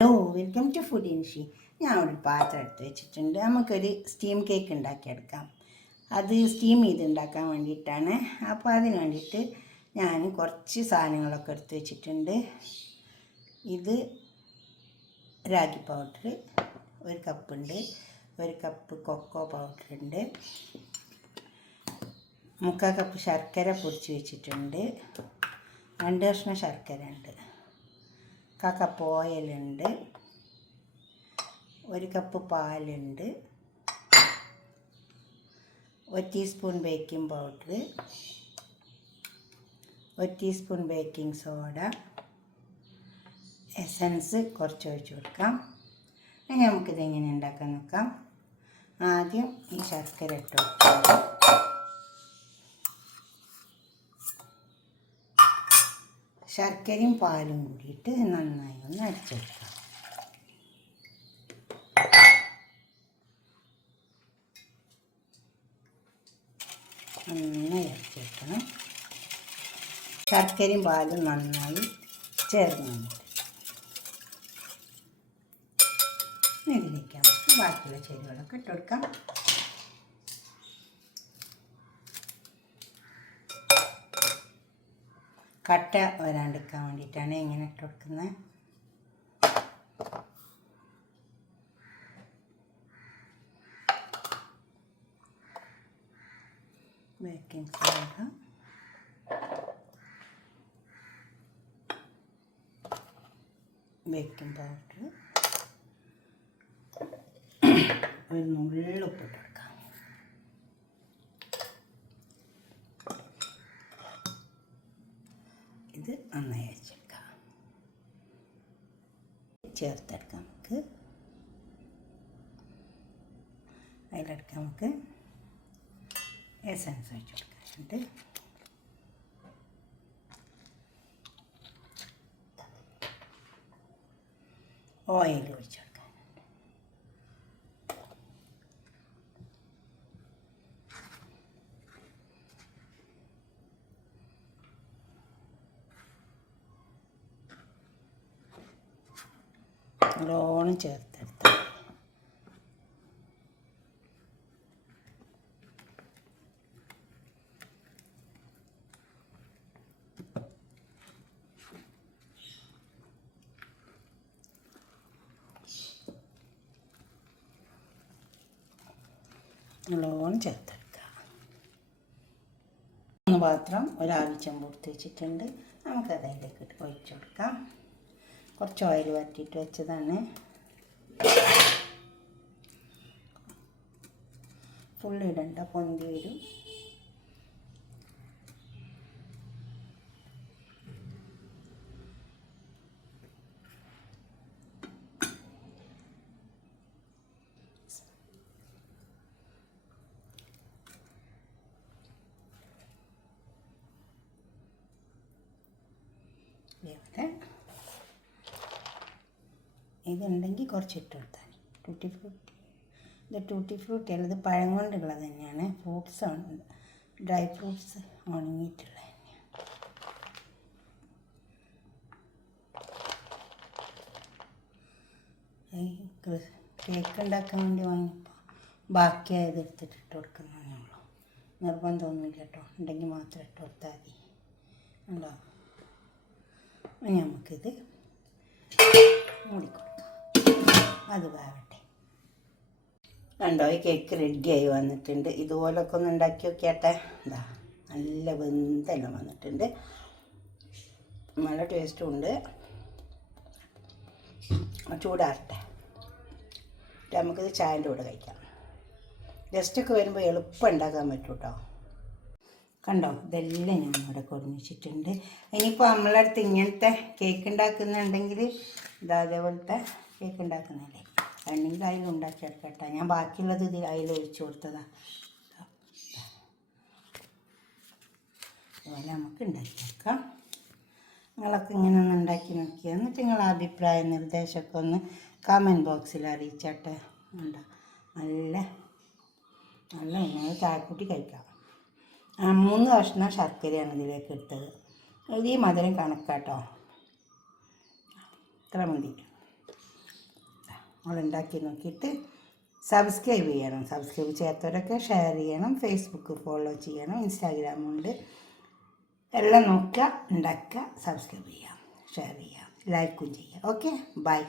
Hello, welcome to food ഇൻഷി. ഞാൻ ഒരു പാത്രം എടുത്ത് വെച്ചിട്ടുണ്ട്. നമുക്കൊരു സ്റ്റീം കേക്ക് ഉണ്ടാക്കിയെടുക്കാം. അത് സ്റ്റീം ചെയ്ത് ഉണ്ടാക്കാൻ വേണ്ടിയിട്ടാണ്. അപ്പോൾ അതിന് വേണ്ടിയിട്ട് ഞാൻ കുറച്ച് സാധനങ്ങളൊക്കെ എടുത്ത് വെച്ചിട്ടുണ്ട്. ഇത് രാഗി പൗഡർ 1 കപ്പുണ്ട്, 1 കപ്പ് കൊക്കോ പൗഡർ ഉണ്ട്, 3/4 കപ്പ് ശർക്കര പൊടിച്ച് വെച്ചിട്ടുണ്ട്, 2 കഷ്ണം ശർക്കര ഉണ്ട്, 1/4 കപ്പ് ഓയിലുണ്ട്, 1 കപ്പ് പാലുണ്ട്, 1 teaspoon baking powder, 1 teaspoon baking soda, essence കുറച്ച് ഒഴിച്ച് കൊടുക്കാം. ഇനി നമുക്കിത് എങ്ങനെ ഉണ്ടാക്കാൻ നോക്കാം. ആദ്യം ഈ ശർക്കര ഇട്ട് കൊടുക്കാം. ശർക്കരയും പാലും കൂടിയിട്ട് നന്നായി ഒന്ന് അടിച്ചെടുക്കാം. നന്നായി അടിച്ചെടുക്കണം. ശർക്കരയും പാലും നന്നായി ചേർന്ന് വന്നിട്ട് ഇതിലേക്ക് നമുക്ക് ബാക്കിയുള്ള ചേരുവകളൊക്കെ ഇട്ട് കൊടുക്കാം. കട്ട വരാണ്ടിരിക്കാൻ വേണ്ടിയിട്ടാണ് ഇങ്ങനെ ഇട്ട് കൊടുക്കുന്നത്. ബേക്കിംഗ് സോഡ, ബേക്കിംഗ് പൗഡർ, ഒരു നുള്ളുപ്പ് ഇട്ട് കൊടുക്കാം. ഇത് നന്നായി വെച്ചെടുക്കാം. ചേർത്തെടുക്കാം. നമുക്ക് അതിലെടുക്കാം. നമുക്ക് എസൻസ് ഒഴിച്ച് കൊടുക്കാറുണ്ട്. ഓയിൽ ഒഴിച്ച് കൊടുക്കാനുണ്ട്. നല്ലോണം ചേർത്തെടുത്ത് നല്ലോണം ചേർത്തെടുക്കുക. 3 പാത്രം ഒരാവശ്യം കൊടുത്ത് വെച്ചിട്ടുണ്ട്. നമുക്കത് അതിലേക്ക് ഒഴിച്ചു കൊടുക്കാം. കുറച്ച് ഓയിൽ വറ്റിയിട്ട് വെച്ചതാണ്. ഫുള്ള് ഇടണ്ട, പൊന്തി വരും. ഇതുണ്ടെങ്കിൽ കുറച്ച് ഇട്ട് കൊടുത്താൽ ടൂട്ടി ഫ്രൂട്ടി. ഇത് ടൂട്ടി ഫ്രൂട്ടി അല്ല, ഇത് പഴം കൊണ്ടുള്ളത് തന്നെയാണ്. ഫ്രൂട്ട്സ് ആണ്, ഡ്രൈ ഫ്രൂട്ട്സ് ഉണങ്ങിയിട്ടുള്ളത് തന്നെയാണ്. കേക്ക് ഉണ്ടാക്കാൻ വേണ്ടി വാങ്ങിയപ്പോൾ ബാക്കിയായത് എടുത്തിട്ട് ഇട്ട് കൊടുക്കുന്നതാണല്ലോ. നിർബന്ധമൊന്നുമില്ല കേട്ടോ, ഉണ്ടെങ്കിൽ മാത്രം ഇട്ട് കൊടുത്താൽ മതി. ഉണ്ടോ? നമുക്കിത് മൂടിക്കൊടുക്കാം. അത് വേവട്ടെ. കണ്ടോ, ഈ കേക്ക് റെഡിയായി വന്നിട്ടുണ്ട്. ഇതുപോലൊക്കെ ഒന്ന് ഉണ്ടാക്കി നോക്കിയാട്ടെ. എന്താ നല്ല വെന്തെല്ലാം വന്നിട്ടുണ്ട്. നല്ല ടേസ്റ്റും ഉണ്ട്. ചൂടാറട്ടെ. നമുക്കിത് ചായൻ്റെ കൂടെ കഴിക്കാം. ഗസ്റ്റൊക്കെ വരുമ്പോൾ എളുപ്പം ഉണ്ടാക്കാൻ പറ്റും കേട്ടോ. കണ്ടോ, ഇതെല്ലാം ഞാൻ ഇവിടെ കൊടുന്നിച്ചിട്ടുണ്ട്. ഇനിയിപ്പോൾ നമ്മളെ അടുത്ത് ഇങ്ങനത്തെ കേക്ക് ഉണ്ടാക്കുന്നുണ്ടെങ്കിൽ അതേപോലത്തെ കേക്ക് ഉണ്ടാക്കുന്നില്ലേ, അല്ലെങ്കിൽ അതിൽ ഉണ്ടാക്കിയെടുക്കട്ടെ. ഞാൻ ബാക്കിയുള്ളത് ഇത് അതിൽ ഒഴിച്ചു കൊടുത്തതാണ്. അതുപോലെ നമുക്ക് ഉണ്ടാക്കിയെടുക്കാം. നിങ്ങളൊക്കെ ഇങ്ങനെ ഒന്ന് ഉണ്ടാക്കി നോക്കിയാൽ എന്നിട്ട് നിങ്ങളെ അഭിപ്രായ നിർദ്ദേശമൊക്കെ ഒന്ന് കമൻറ്റ് ബോക്സിൽ അറിയിച്ചാട്ടെ. ഉണ്ടോ, നല്ല നല്ല നിങ്ങൾ ചായക്കൂട്ടി കഴിക്കാം. 3 കഷ്ണം ശർക്കരയാണ് ഇതിലേക്ക് ഇട്ടത്. ഇത് ഈ മധുരം കണക്കാട്ടോ, ഇത്ര മതി. നമ്മൾ ഉണ്ടാക്കി നോക്കിയിട്ട് സബ്സ്ക്രൈബ് ചെയ്യണം. സബ്സ്ക്രൈബ് ചെയ്യാത്തവരൊക്കെ ഷെയർ ചെയ്യണം, ഫേസ്ബുക്ക് ഫോളോ ചെയ്യണം, ഇൻസ്റ്റാഗ്രാമുണ്ട്. എല്ലാം നോക്കുക, ഉണ്ടാക്കുക, സബ്സ്ക്രൈബ് ചെയ്യുക, ഷെയർ ചെയ്യുക, ലൈക്കും ചെയ്യുക. Okay, by.